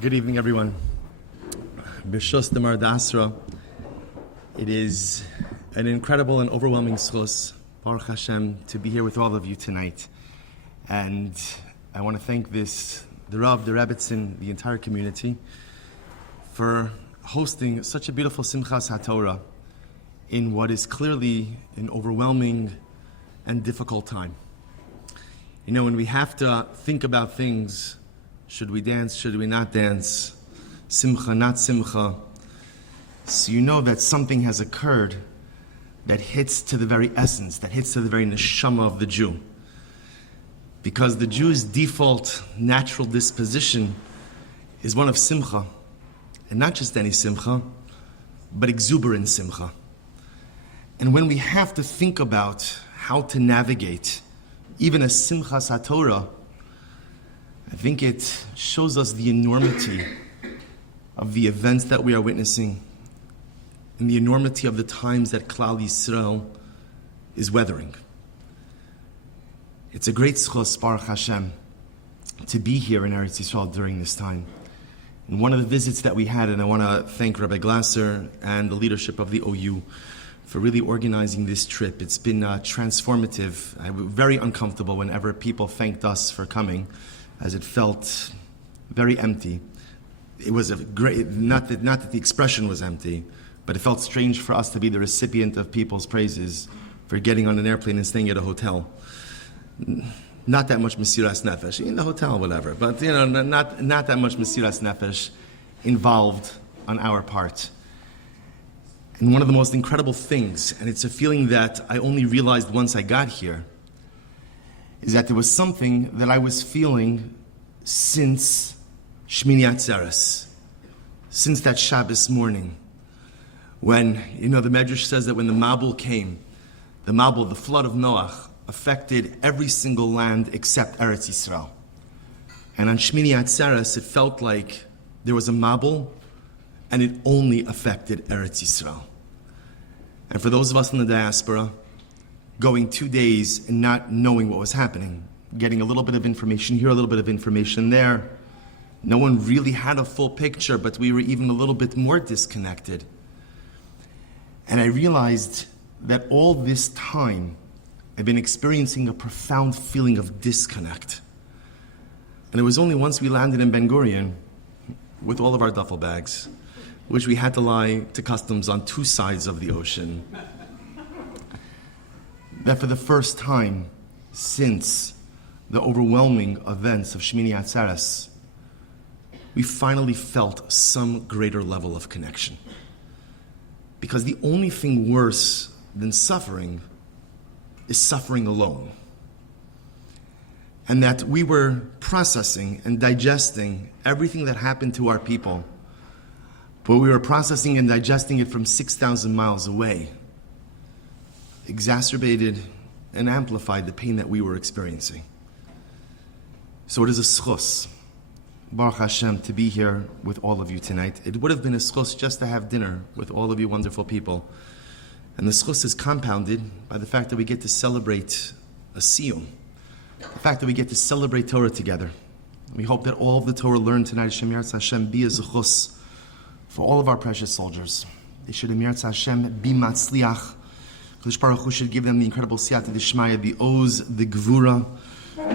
Good evening, everyone. B'shus Damar Dasra. It is an incredible and overwhelming schus, Baruch Hashem, to be here with all of you tonight. And I want to thank the Rav, the Rebbetzin, the entire community, for hosting such a beautiful Simchas HaTorah in what is clearly an overwhelming and difficult time. You know, when we have to think about things, should we dance, should we not dance, simcha, not simcha, so you know that something has occurred that hits to the very essence, that hits to the very neshama of the Jew. Because the Jew's default natural disposition is one of simcha, and not just any simcha, but exuberant simcha. And when we have to think about how to navigate even a Simchas HaTorah, I think it shows us the enormity of the events that we are witnessing and the enormity of the times that Klal Yisrael is weathering. It's a great schos, Baruch Hashem, to be here in Eretz Yisrael during this time. And one of the visits that we had, and I want to thank Rabbi Glasser and the leadership of the OU for really organizing this trip. It's been transformative. I was very uncomfortable whenever people thanked us for coming, as it felt very empty. It was a great, not that the expression was empty, but it felt strange for us to be the recipient of people's praises for getting on an airplane and staying at a hotel. Not that much mesiras nefesh, in the hotel, whatever, but you know, not that much mesiras nefesh involved on our part. And one of the most incredible things, and it's a feeling that I only realized once I got here, is that there was something that I was feeling since Shmini Atzeres, since that Shabbos morning, when, you know, the Medrash says that when the Mabul came, the flood of Noach, affected every single land except Eretz Yisrael. And on Shmini Atzeres, it felt like there was a Mabul, and it only affected Eretz Yisrael. And for those of us in the diaspora, going 2 days and not knowing what was happening, getting a little bit of information here, a little bit of information there. No one really had a full picture, but we were even a little bit more disconnected. And I realized that all this time, I've been experiencing a profound feeling of disconnect. And it was only once we landed in Ben Gurion, with all of our duffel bags, which we had to lie to customs on two sides of the ocean, that for the first time since the overwhelming events of Shmini Atzeres, we finally felt some greater level of connection. Because the only thing worse than suffering is suffering alone. And that we were processing and digesting everything that happened to our people, but we were processing and digesting it from 6,000 miles away, exacerbated and amplified the pain that we were experiencing. So it is a schos, Baruch Hashem, to be here with all of you tonight. It would have been a schos just to have dinner with all of you wonderful people. And the schos is compounded by the fact that we get to celebrate a Siyum, the fact that we get to celebrate Torah together. We hope that all of the Torah learned tonight, Shemesh Hashem, be a zechus for all of our precious soldiers. They should, Shemesh Hashem, be matzliach. Kadosh Baruch Hu should give them the incredible siyata d'shmaya, the oz, the gvura,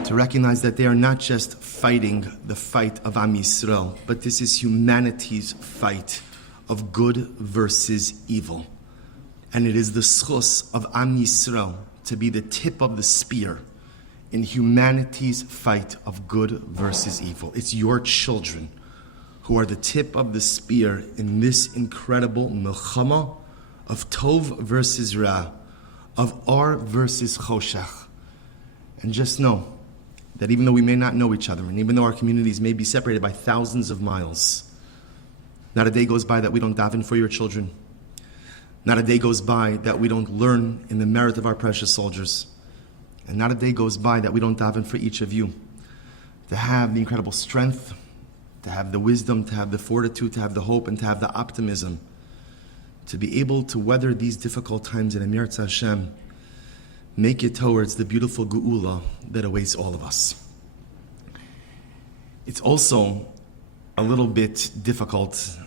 to recognize that they are not just fighting the fight of Am Yisrael, but this is humanity's fight of good versus evil. And it is the schus of Am Yisrael to be the tip of the spear in humanity's fight of good versus evil. It's your children who are the tip of the spear in this incredible milchama of Tov versus Ra, of Ar versus Choshech. And just know that even though we may not know each other, and even though our communities may be separated by thousands of miles, not a day goes by that we don't daven for your children. Not a day goes by that we don't learn in the merit of our precious soldiers. And not a day goes by that we don't daven for each of you to have the incredible strength, to have the wisdom, to have the fortitude, to have the hope, and to have the optimism to be able to weather these difficult times in Amir Hashem, make it towards the beautiful geula that awaits all of us. It's also a little bit difficult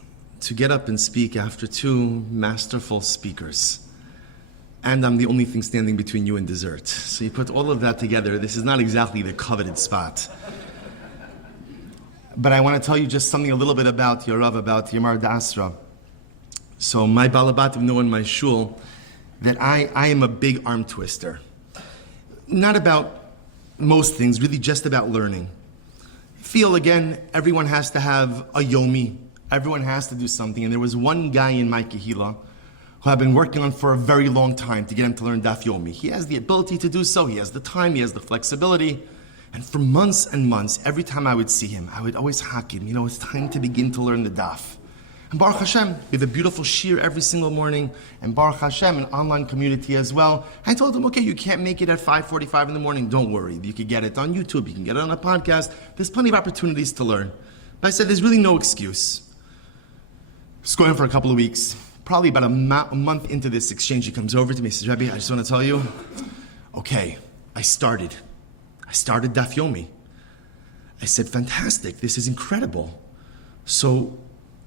to get up and speak after two masterful speakers. And I'm the only thing standing between you and dessert. So you put all of that together, this is not exactly the coveted spot. But I want to tell you just something a little bit about your Rav, about Yamar Dasra. So my Balabatim know in my shul that I am a big arm twister. Not about most things, really just about learning. Feel again, everyone has to have a yomi. Everyone has to do something. And there was one guy in my kehila who I've been working on for a very long time to get him to learn daf yomi. He has the ability to do so. He has the time. He has the flexibility. And for months and months, every time I would see him, I would always hack him. It's time to begin to learn the daf. And Baruch Hashem, we have a beautiful shir every single morning. And Baruch Hashem, an online community as well. I told him, okay, you can't make it at 5:45 in the morning. Don't worry. You can get it on YouTube. You can get it on a podcast. There's plenty of opportunities to learn. But I said, there's really no excuse. Just going for a couple of weeks. Probably about a month into this exchange, he comes over to me. He says, Rebbe, I just want to tell you, okay, I started Daf Yomi. I said, fantastic, this is incredible. So,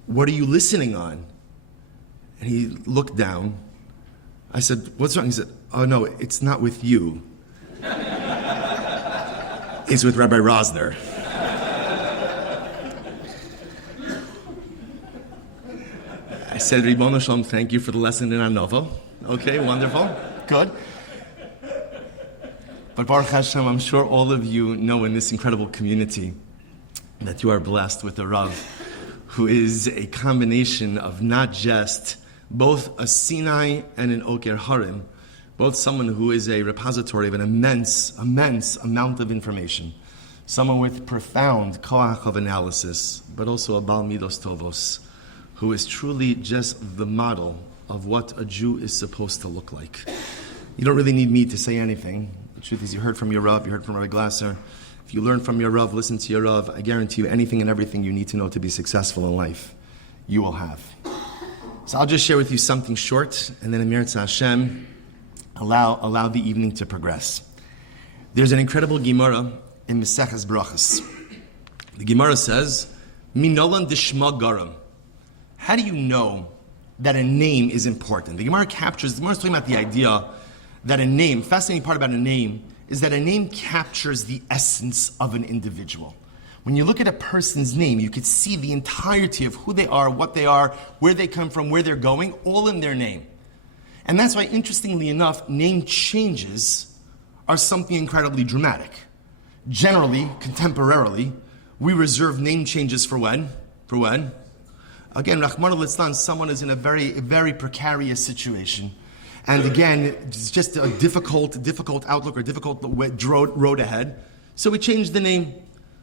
what are you listening on? And he looked down. I said, what's wrong? He said, oh no, it's not with you. It's with Rabbi Rosner. I said, Ribbon Shalom, thank you for the lesson in our novel. Okay, wonderful, good. But Baruch Hashem, I'm sure all of you know in this incredible community that you are blessed with a Rav who is a combination of not just both a Sinai and an Oker Harim, both someone who is a repository of an immense amount of information, someone with profound koach of analysis, but also a Bal Midos Tovos, who is truly just the model of what a Jew is supposed to look like. You don't really need me to say anything. The truth is, you heard from your Rav, you heard from Rabbi Glasser. If you learn from your Rav, listen to your Rav, I guarantee you anything and everything you need to know to be successful in life, you will have. So I'll just share with you something short, and then Amir Tzah Hashem, allow the evening to progress. There's an incredible Gemara in Meseches Brachas. The Gemara says, Minolan dishma garam. How do you know that a name is important? The Gemara is talking about the idea that a name, fascinating part about a name, is that a name captures the essence of an individual. When you look at a person's name, you could see the entirety of who they are, what they are, where they come from, where they're going, all in their name. And that's why, interestingly enough, name changes are something incredibly dramatic. Generally, contemporarily, we reserve name changes for when? Again, Rahman al-Islam, someone is in a very, very precarious situation. And again, it's just a difficult outlook or difficult road ahead. So we changed the name.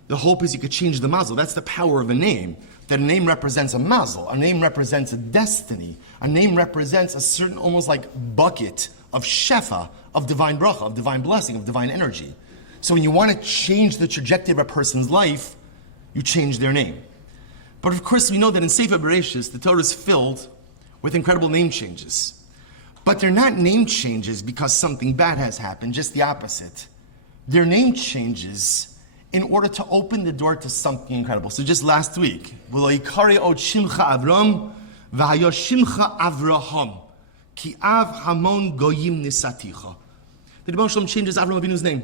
The hope is you could change the mazel. That's the power of a name. That a name represents a mazel. A name represents a destiny. A name represents a certain, almost like bucket of shefa, of divine bracha, of divine blessing, of divine energy. So when you want to change the trajectory of a person's life, you change their name. But of course, we know that in Sefer Bereshis, the Torah is filled with incredible name changes. But they're not name changes because something bad has happened, just the opposite. They're name changes in order to open the door to something incredible. So just last week, V'lo yikare od shimcha Avram, v'hayo shimcha Avraham, ki av hamon goyim nisaticha. The Rebbe Shalom changes Avram Avinu's name,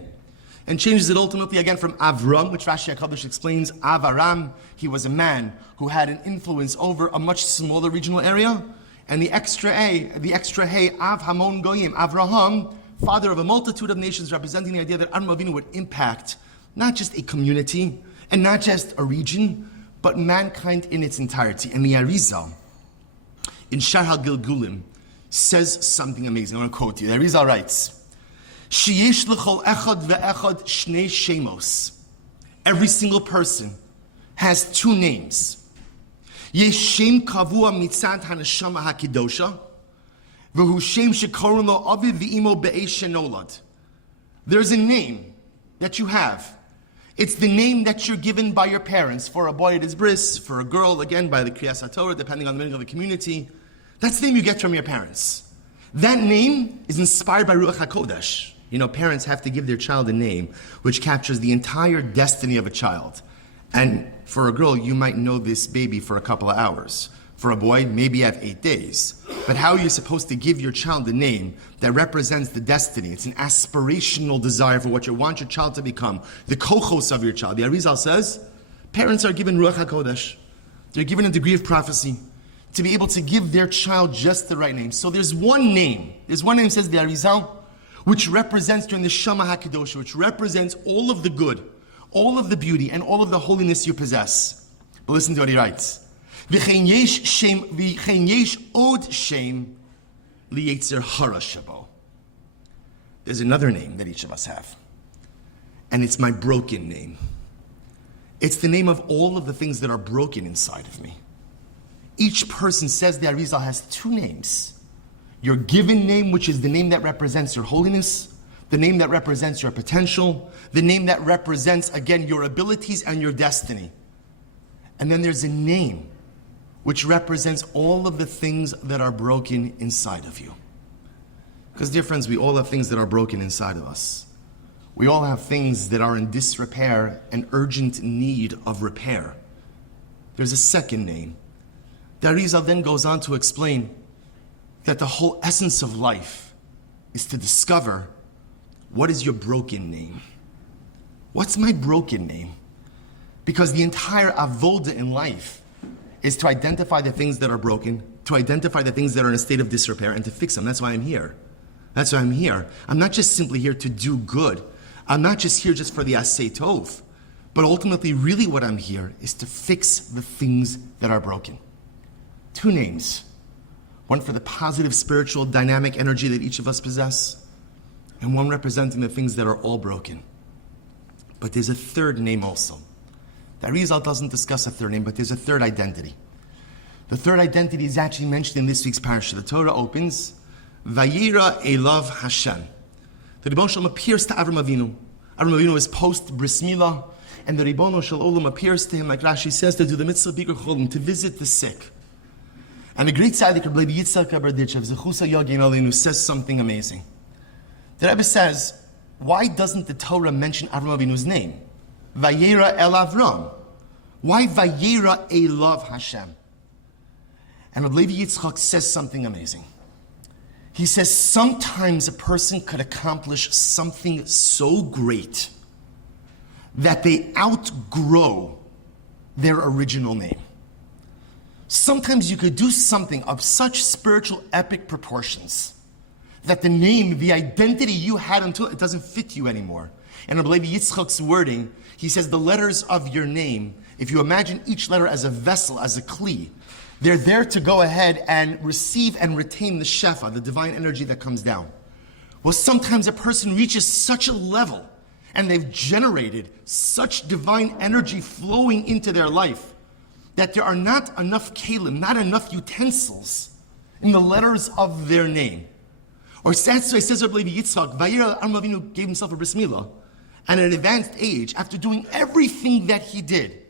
and changes it ultimately again from Avram, which Rashi HaKadosh explains, Avaram, he was a man who had an influence over a much smaller regional area, and the extra hey, Av Hamon Goyim, Avraham, father of a multitude of nations, representing the idea that Avram Avinu would impact not just a community, and not just a region, but mankind in its entirety. And the Arizal, in Shar HaGilgulim, says something amazing. I want to quote you. The Arizal writes, Sheyesh l'chol echad ve'echad shnei shemos. Every single person has two names. Yesh shem kavua mitzad haneshama hakidosha, v'hu shem shekoron lo aviv v'imo be'esh shenolad. There's a name that you have. It's the name that you're given by your parents. For a boy, it is bris. For a girl, again, by the Kriyas HaTorah, depending on the meaning of the community. That's the name you get from your parents. That name is inspired by Ruach HaKodesh. You know, parents have to give their child a name which captures the entire destiny of a child. And For a girl, you might know this baby for a couple of hours. For a boy, maybe you have 8 days. But how are you supposed to give your child a name that represents the destiny? It's an aspirational desire for what you want your child to become, the kochos of your child. The Arizal says, parents are given Ruach HaKodesh. They're given a degree of prophecy to be able to give their child just the right name. So there's one name, says the Arizal, which represents during the Shema HaKadosh, which represents all of the good, all of the beauty, and all of the holiness you possess. But listen to what he writes. V'chein yesh od shem liyetzer hara shabo. There's another name that each of us have. And it's my broken name. It's the name of all of the things that are broken inside of me. Each person, says the Arizal, has 2 names. Your given name, which is the name that represents your holiness, the name that represents your potential, the name that represents, again, your abilities and your destiny. And then there's a name which represents all of the things that are broken inside of you. Because, dear friends, we all have things that are broken inside of us. We all have things that are in disrepair and urgent need of repair. There's a second name. The Arizal then goes on to explain that the whole essence of life is to discover, what is your broken name? What's my broken name? Because the entire avoda in life is to identify the things that are broken, to identify the things that are in a state of disrepair, and to fix them. That's why I'm here. That's why I'm here. I'm not just simply here to do good. I'm not just here just for the asay tov. But ultimately, really what I'm here is to fix the things that are broken. 2 names. One for the positive, spiritual, dynamic energy that each of us possess, and one representing the things that are all broken. But there's a third name also. The Arizal doesn't discuss a third name, but there's a third identity. The third identity is actually mentioned in this week's parasha. The Torah opens, Vayira Elav Hashem. The Ribono Shel Olam appears to Avram Avinu. Avram Avinu is post Bris Milah, and the Ribono Shel Olam appears to him, like Rashi says, to do the mitzvah Bikur Cholim, to visit the sick. And the great tzaddik Rabbi Yitzchak Aberditchev, Zechusa Yagin Aleinu, says something amazing. The Rebbe says, why doesn't the Torah mention Avram Avinu's name? Vayera El Avram. Why Vayera Elav Hashem? And Rabbi Yitzchak says something amazing. He says sometimes a person could accomplish something so great that they outgrow their original name. Sometimes you could do something of such spiritual epic proportions that the name, the identity you had until it doesn't fit you anymore. And Rabbi Yitzchak's wording, he says the letters of your name, if you imagine each letter as a vessel, as a kli, they're there to go ahead and receive and retain the shefa, the divine energy that comes down. Well, sometimes a person reaches such a level and they've generated such divine energy flowing into their life that there are not enough kalim, not enough utensils in the letters of their name. Or says Rabbi Yitzchak, Vayira Avram Avinu gave himself a bris milah, and at an advanced age, after doing everything that he did,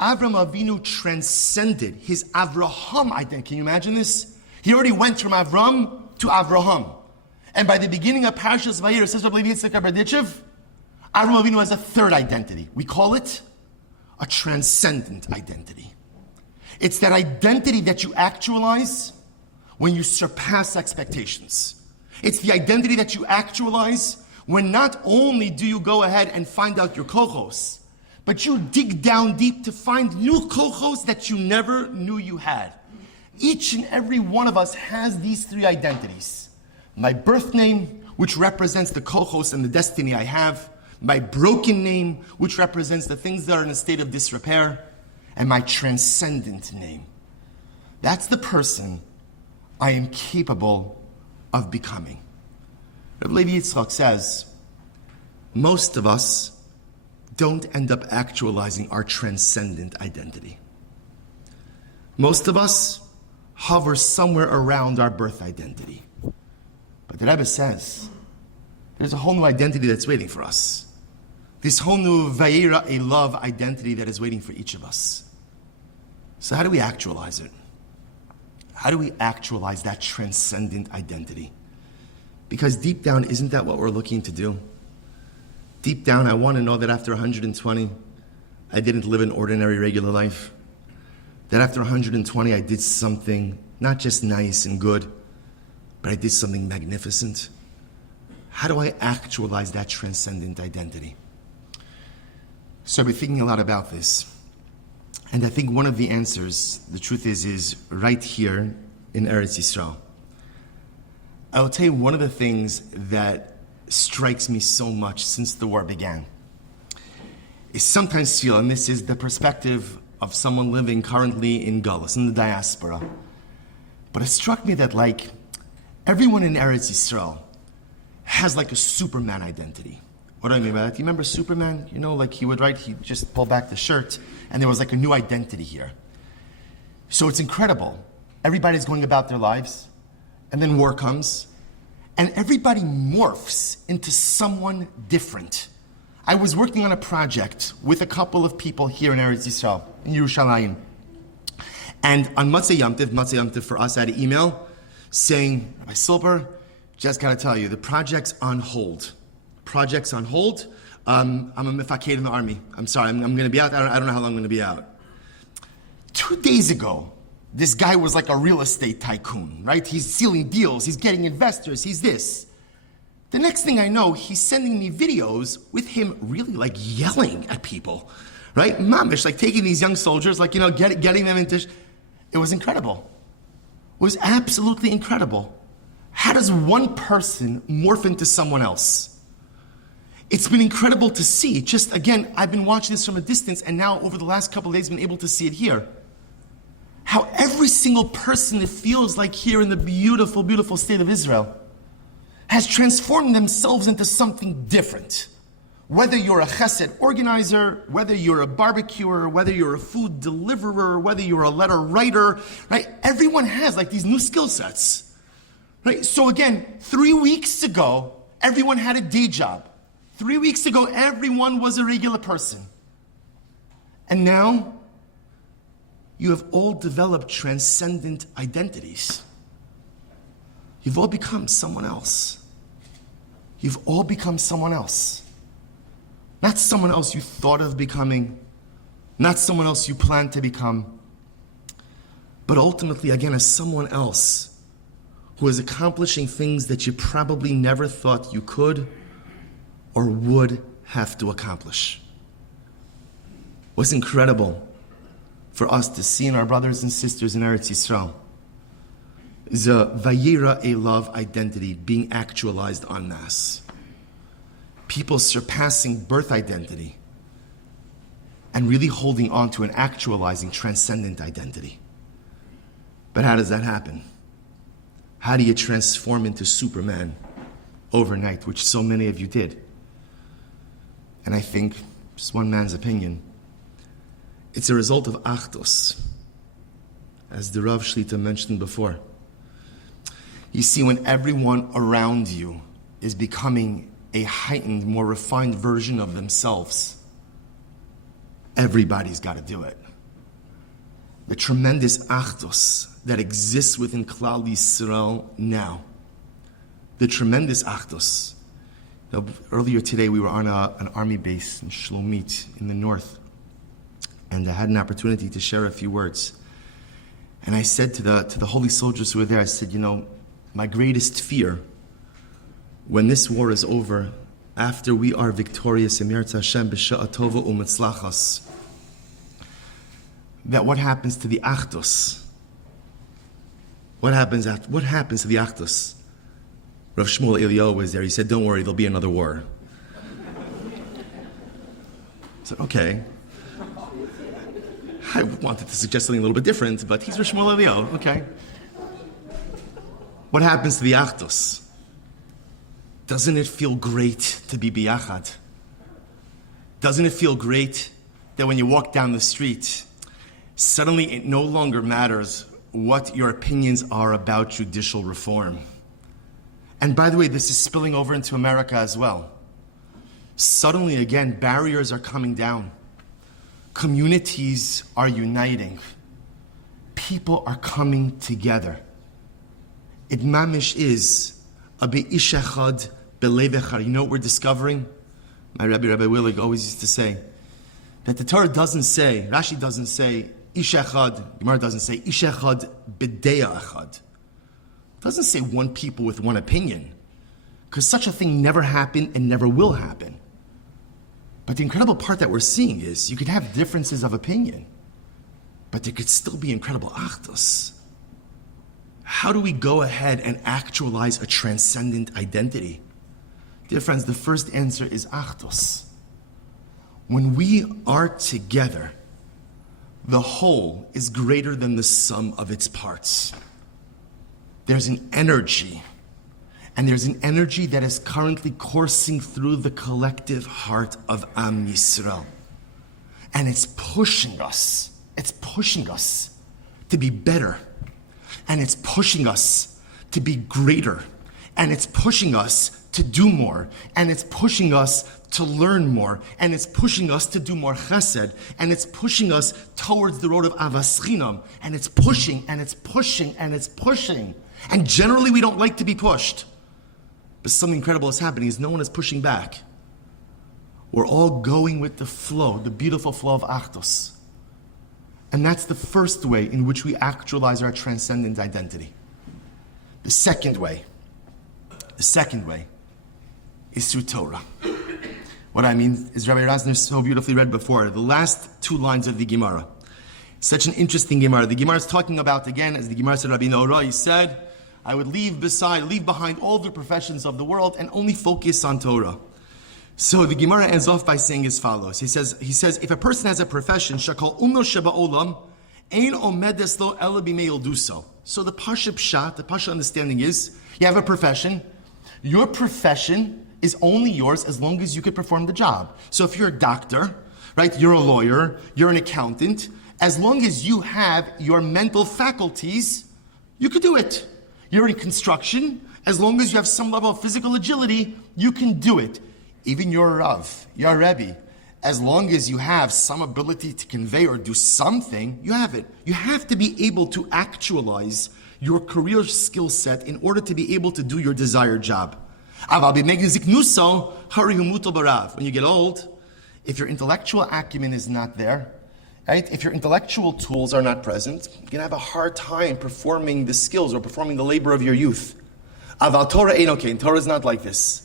Avram Avinu transcended his Avraham identity. Can you imagine this? He already went from Avram to Avraham. And by the beginning of Parashas Vayira, says Rabbi Yitzchak Aberditchev, Avram Avinu has a third identity. We call it a transcendent identity. It's that identity that you actualize when you surpass expectations. It's the identity that you actualize when not only do you go ahead and find out your kochos, but you dig down deep to find new kochos that you never knew you had. Each and every one of us has these 3 identities. My birth name, which represents the kochos and the destiny I have. My broken name, which represents the things that are in a state of disrepair. And my transcendent name. That's the person I am capable of becoming. Rabbi Yitzchak says, most of us don't end up actualizing our transcendent identity. Most of us hover somewhere around our birth identity. But the Rebbe says, there's a whole new identity that's waiting for us. This whole new Vayera Elav identity that is waiting for each of us. So how do we actualize it? How do we actualize that transcendent identity? Because deep down, isn't that what we're looking to do? Deep down, I want to know that after 120, I didn't live an ordinary, regular life. That after 120, I did something not just nice and good, but I did something magnificent. How do I actualize that transcendent identity? So I've been thinking a lot about this. And I think one of the answers, the truth is right here in Eretz Yisrael. I will tell you one of the things that strikes me so much since the war began is sometimes feel, and this is the perspective of someone living currently in Galus, in the diaspora. But it struck me that like everyone in Eretz Yisrael has like a Superman identity. What do I mean by that? Do you remember Superman? You know, like he'd just pull back the shirt, and there was like a new identity here. So it's incredible. Everybody's going about their lives, and then war comes, and everybody morphs into someone different. I was working on a project with a couple of people here in Eretz Yisrael, in Yerushalayim. And on Matzah Yom Tov for us, I had an email saying, Rabbi Silber, just gotta tell you, the project's on hold. Project's on hold. I'm a mifaked in the army. I'm sorry, I'm gonna be out. I don't know how long I'm gonna be out. 2 days ago, this guy was like a real estate tycoon, right? He's sealing deals, he's getting investors, he's this. The next thing I know, he's sending me videos with him really like yelling at people, right? Mamish, like taking these young soldiers, like, getting them into... It was incredible. It was absolutely incredible. How does one person morph into someone else? It's been incredible to see. Just, again, I've been watching this from a distance, and now over the last couple of days, I've been able to see it here. How every single person that feels like here in the beautiful, beautiful state of Israel has transformed themselves into something different. Whether you're a chesed organizer, whether you're a barbecuer, whether you're a food deliverer, whether you're a letter writer, right? Everyone has like these new skill sets, right? So again, 3 weeks ago, everyone had a day job. 3 weeks ago, everyone was a regular person. And now, you have all developed transcendent identities. You've all become someone else. You've all become someone else. Not someone else you thought of becoming, not someone else you planned to become, but ultimately, again, as someone else who is accomplishing things that you probably never thought you could or would have to accomplish. What's incredible for us to see in our brothers and sisters in Eretz Yisrael is a Vayira Elav identity being actualized en masse. People surpassing birth identity and really holding on to and actualizing transcendent identity. But how does that happen? How do you transform into Superman overnight, which so many of you did? And I think, just one man's opinion, it's a result of Achdus, as the Rav Shlita mentioned before. You see, when everyone around you is becoming a heightened, more refined version of themselves, everybody's got to do it. The tremendous Achdus that exists within Klal Yisrael now, the tremendous Achdus. Earlier today, we were on an army base in Shlomit in the north, and I had an opportunity to share a few words. And I said to the holy soldiers who were there, I said, my greatest fear, when this war is over, after we are victorious, Emir Hashem b'sha'a tova u'metzlachas, that what happens to the Achdus? What happens to the Achdus? Rav Shmuel Eliyahu was there. He said, don't worry, there'll be another war. I said, okay. I wanted to suggest something a little bit different, but he's Rav Shmuel Eliyahu, okay. What happens to the Achdus? Doesn't it feel great to be biyachad? Doesn't it feel great that when you walk down the street, suddenly it no longer matters what your opinions are about judicial reform? And by the way, this is spilling over into America as well. Suddenly, again, barriers are coming down. Communities are uniting. People are coming together. It mamish is a be'ish echad belev echad. You know what we're discovering? My Rabbi Willig always used to say that the Torah doesn't say, Rashi doesn't say, Ish echad, Gemara doesn't say, Ish echad b'deya echad. It doesn't say one people with one opinion, because such a thing never happened and never will happen. But the incredible part that we're seeing is you could have differences of opinion, but there could still be incredible achdus. How do we go ahead and actualize a transcendent identity? Dear friends, the first answer is achdus. When we are together, the whole is greater than the sum of its parts. There's an energy, and there's an energy that is currently coursing through the collective heart of Am Yisrael. And it's pushing us to be better. And it's pushing us to be greater. And it's pushing us to do more. And it's pushing us to learn more. And it's pushing us to do more chesed. And it's pushing us towards the road of avas chinam. And it's pushing, and it's pushing, and it's pushing. And generally we don't like to be pushed. But something incredible is happening, is no one is pushing back. We're all going with the flow, the beautiful flow of achdus. And that's the first way in which we actualize our transcendent identity. The second way is through Torah. What I mean is Rabbi Razner so beautifully read before, the last two lines of the Gemara. Such an interesting Gemara. The Gemara is talking about, again, as the Gemara said, Rabbi Nora, he said, I would leave behind all the professions of the world and only focus on Torah. So the Gemara ends off by saying as follows. He says, if a person has a profession, shakol umno sheba olam, ein omedes lo ela bimei yilduso. So the pasha pshat, the pasha understanding is, you have a profession. Your profession is only yours as long as you can perform the job. So if you're a doctor, right, you're a lawyer, you're an accountant, as long as you have your mental faculties, you could do it. You're in construction, as long as you have some level of physical agility, you can do it. Even your Rav, your Rebbe, as long as you have some ability to convey or do something, you have it. You have to be able to actualize your career skill set in order to be able to do your desired job. When you get old, if your intellectual acumen is not there, right? If your intellectual tools are not present, you're going to have a hard time performing the skills or performing the labor of your youth. Aval Torah ain't okay. Torah is not like this.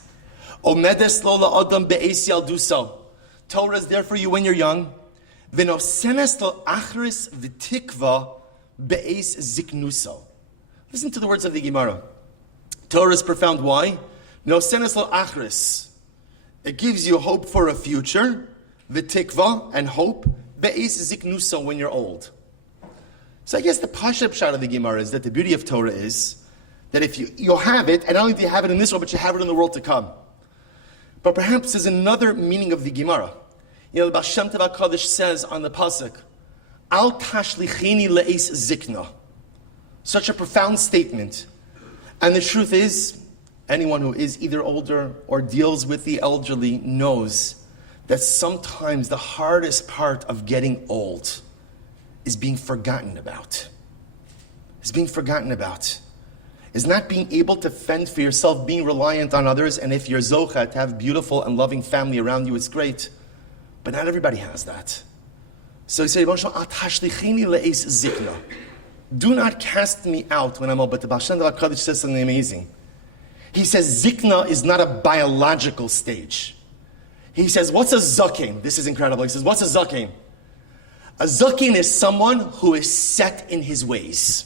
Omedes lo la'adam be'es yalduso. Torah is there for you when you're young. V'nosenes lo achris v'tikva be'es ziknuso. Listen to the words of the Gemara. Torah is profound. Why? Nosenes lo achris. It gives you hope for a future. V'tikva, and hope. Be'es ziknuso, when you're old. So I guess the pasha pshat of the Gemara is that the beauty of Torah is that if you'll have it, and not only do you have it in this world, but you have it in the world to come. But perhaps there's another meaning of the Gemara. You know, the Baal Shem Tov HaKadosh says on the pasuk, Al tashlichini le'es zikna. Such a profound statement. And the truth is, anyone who is either older or deals with the elderly knows that sometimes the hardest part of getting old is being forgotten about. Is not being able to fend for yourself, being reliant on others, and if you're zocha to have beautiful and loving family around you, it's great. But not everybody has that. So he said, do not cast me out when I'm old. But the Baal Shem Tov HaKadosh says something amazing. He says, zikna is not a biological stage. He says, what's a zaken? This is incredible. He says, what's a zaken? A zaken is someone who is set in his ways.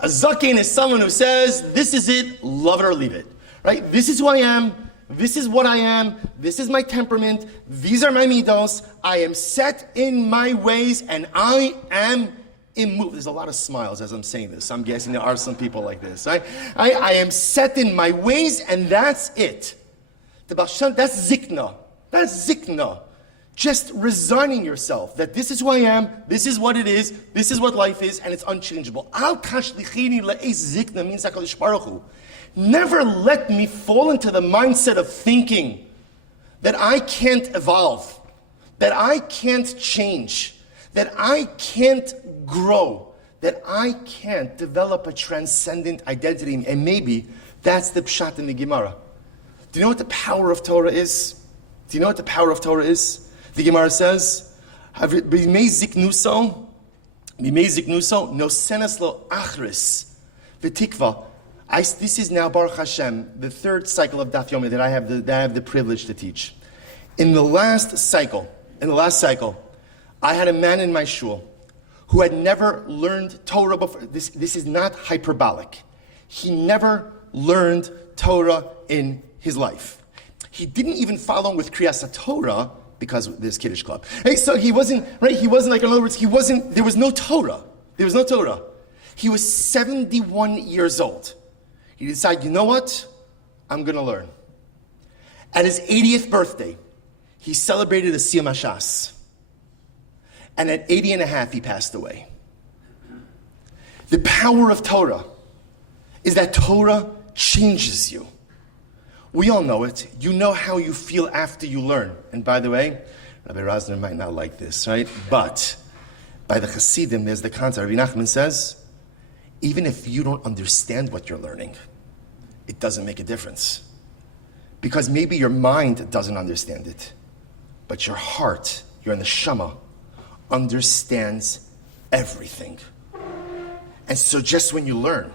A zaken is someone who says, this is it, love it or leave it. Right? This is who I am. This is what I am. This is my temperament. These are my midos. I am set in my ways and I am immovable. There's a lot of smiles as I'm saying this. I'm guessing there are some people like this. Right? I am set in my ways and that's it. That's zikna. That's zikna. Just resigning yourself that this is who I am, this is what it is, this is what life is, and it's unchangeable. Al tashlichini le'es zikna means HaKadosh Baruch Hu. Never let me fall into the mindset of thinking that I can't evolve, that I can't change, that I can't grow, that I can't develop a transcendent identity. And maybe that's the pshat in the Gemara. Do you know what the power of Torah is? The Gemara says, "B'mei ziknuso, no senes lo achris, v'tikva." This is now, Baruch Hashem, the third cycle of Daf Yomi that I have the privilege to teach. In the last cycle, I had a man in my shul who had never learned Torah before. This is not hyperbolic. He never learned Torah in his life. He didn't even follow with Kriyas Torah because of this Kiddush club. Hey, so he wasn't like, in other words, there was no Torah. He was 71 years old. He decided, you know what? I'm going to learn. At his 80th birthday, he celebrated a Siyum Hashas. And at 80 and a half, he passed away. The power of Torah is that Torah changes you. We all know it. You know how you feel after you learn. And by the way, Rabbi Rosner might not like this, right? But by the Hasidim, there's the concept. Rabbi Nachman says, even if you don't understand what you're learning, it doesn't make a difference. Because maybe your mind doesn't understand it, but your heart, your neshama, understands everything. And so just when you learn,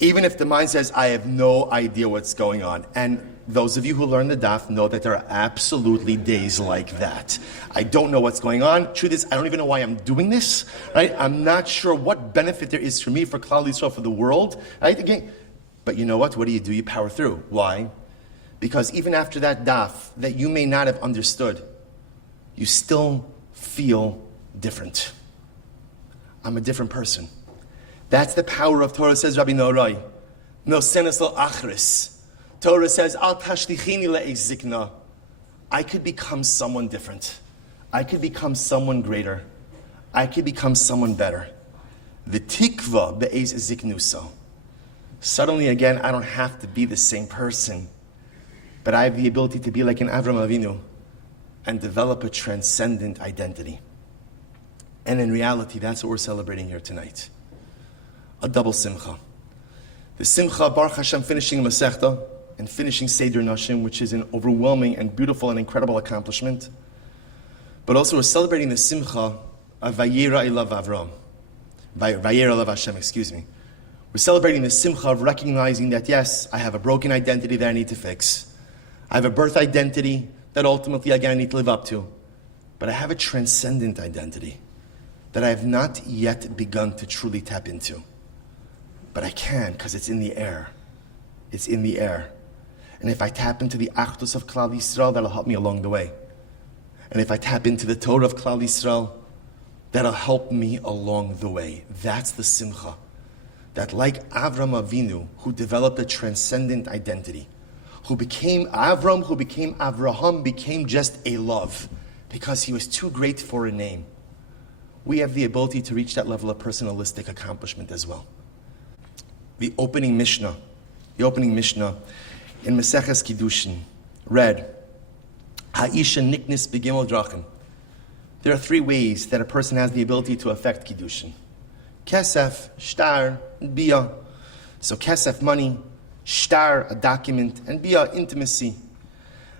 even if the mind says, I have no idea what's going on, and those of you who learn the daf know that there are absolutely days like that. I don't know what's going on. Truth is, I don't even know why I'm doing this, right? I'm not sure what benefit there is for me, for Klal Yisrael, for the world, right? Again, but you know what? What do? You power through. Why? Because even after that daf that you may not have understood, you still feel different. I'm a different person. That's the power of Torah, says Rabbi Norai. No senes lo achris. Torah says, Al tashlichini le'ezikna. I could become someone different. I could become someone greater. I could become someone better. The tikva be'ez ziknuso. Suddenly again, I don't have to be the same person, but I have the ability to be like an Avram Avinu and develop a transcendent identity. And in reality, that's what we're celebrating here tonight. A double simcha. The simcha, Baruch Hashem, finishing Masechta and finishing Seder Nashim, which is an overwhelming and beautiful and incredible accomplishment. But also we're celebrating the simcha of Vayera Elav Avram. Vayera Elav Hashem, excuse me. We're celebrating the simcha of recognizing that, yes, I have a broken identity that I need to fix. I have a birth identity that ultimately, again, I need to live up to. But I have a transcendent identity that I have not yet begun to truly tap into. But I can, because it's in the air. It's in the air. And if I tap into the Achdus of Klal Yisrael, that'll help me along the way. And if I tap into the Torah of Klal Yisrael, that'll help me along the way. That's the simcha. That like Avram Avinu, who developed a transcendent identity, who became Avram, who became Avraham, became just a love, because he was too great for a name. We have the ability to reach that level of personalistic accomplishment as well. The opening Mishnah in Maseches Kiddushin read, Ha'isha niknis b'gimel drachim. There are three ways that a person has the ability to affect Kiddushin. Kesef, shtar, and bia. So kesef, money, shtar, a document, and bia, intimacy.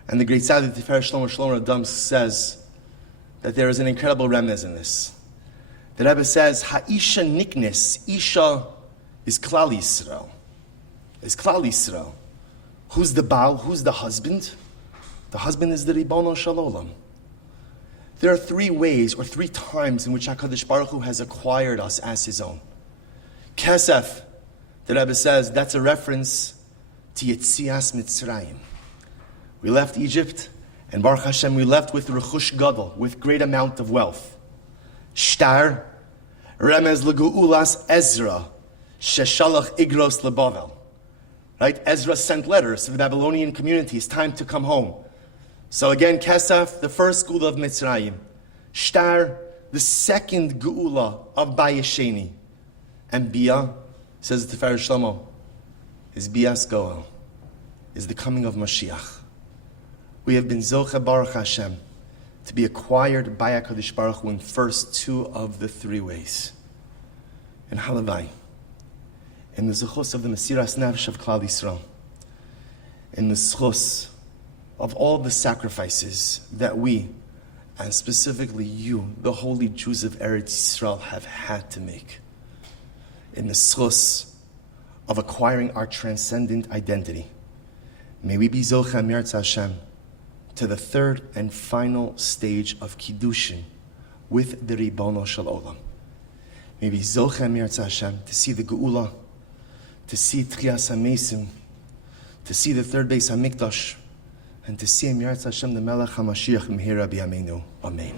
And the great Tzaddik Tifer Shlomo Radam says that there is an incredible remez in this. The Rebbe says, Ha'isha niknis, Isha is Klal Yisrael. Is Klal Yisrael. Who's the Baal? Who's the husband? The husband is the Ribono Shel Olam. There are three ways or three times in which HaKadosh Baruch Hu has acquired us as His own. Kesef, the Rebbe says, that's a reference to Yetzias Mitzrayim. We left Egypt, and Baruch Hashem, we left with Rechush Gadol, with great amount of wealth. Shtar, Remez Legu'ulas Ezra, Sheshalach Igros Lebavel. Right? Ezra sent letters to the Babylonian community. It's time to come home. So again, Kesef, the first Geula of Mitzrayim. Shtar, the second Geula of Bayesheni. And Bia, says the Tifer Shlomo, is Bias Goel, is the coming of Mashiach. We have been Zoche Baruch Hashem to be acquired by HaKadosh Baruch Hu in first two of the three ways. In Halavai, in the Zechus of the Mesiras Nefesh of Klal Yisrael, in the Zechus of all the sacrifices that we, and specifically you, the holy Jews of Eretz Yisrael, have had to make in the schus of acquiring our transcendent identity. May we be Zochem Yirtz Hashem to the third and final stage of Kiddushin with the Ribono Shel Olam. May we Zochem Yirtz Hashem to see the Geula, to see Tchias HaMesim, to see the third Beis HaMikdash, and to see Yirtz Hashem the Melech HaMashiach Mehira B'Yameinu. Amen.